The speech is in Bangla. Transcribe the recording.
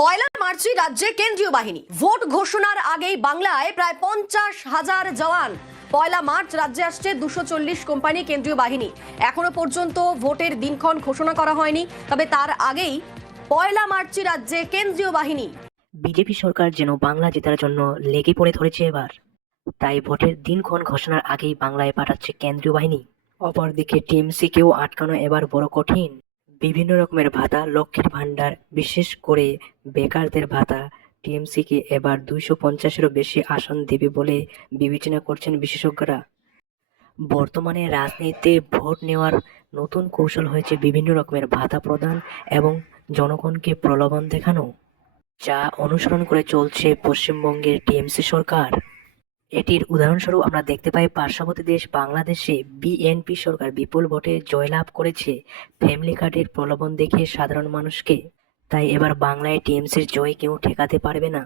পয়লা মার্চে রাজ্যে কেন্দ্রীয় বাহিনী ভোট ঘোষণার আগেই বাংলায় প্রায় 50,000 জওয়ান। পয়লা মার্চ রাজ্যে আসছে 240 কোম্পানি কেন্দ্রীয় বাহিনী। এখনো পর্যন্ত ভোটের দিনক্ষণ ঘোষণা করা হয়নি, তবে তার আগেই পয়লা মার্চে রাজ্যে কেন্দ্রীয় বাহিনী। বিজেপি সরকার যেন বাংলা জেতার জন্য লেগে পড়ে ধরেছে এবার, তাই ভোটের দিনক্ষণ ঘোষণার আগেই বাংলায় পাঠাচ্ছে কেন্দ্রীয় বাহিনী। অপরদিকে টিএমসিকেও আটকানো এবার বড় কঠিন। বিভিন্ন রকমের ভাতা, লক্ষ্মীর ভান্ডার, বিশেষ করে বেকারদের ভাতা, টিএমসিকে এবার 250-এরও বেশি আসন দেবে বলে বিবেচনা করছেন বিশেষজ্ঞরা। বর্তমানে রাজনীতিতে ভোট নেওয়ার নতুন কৌশল হয়েছে বিভিন্ন রকমের ভাতা প্রদান এবং জনগণকে প্রলোভন দেখানো, যা অনুসরণ করে চলছে পশ্চিমবঙ্গের টিএমসি সরকার। এটির উদাহরণস্বরূপ আমরা দেখতে পাই পার্শ্ববর্তী দেশ বাংলাদেশে বিএনপি সরকার বিপুল ভোটে জয়লাভ করেছে ফ্যামিলি কার্ডের প্রলোভন দেখিয়ে সাধারণ মানুষকে। তাই এবার বাংলায় টিএমসির জয় কেউ ঠেকাতে পারবে না।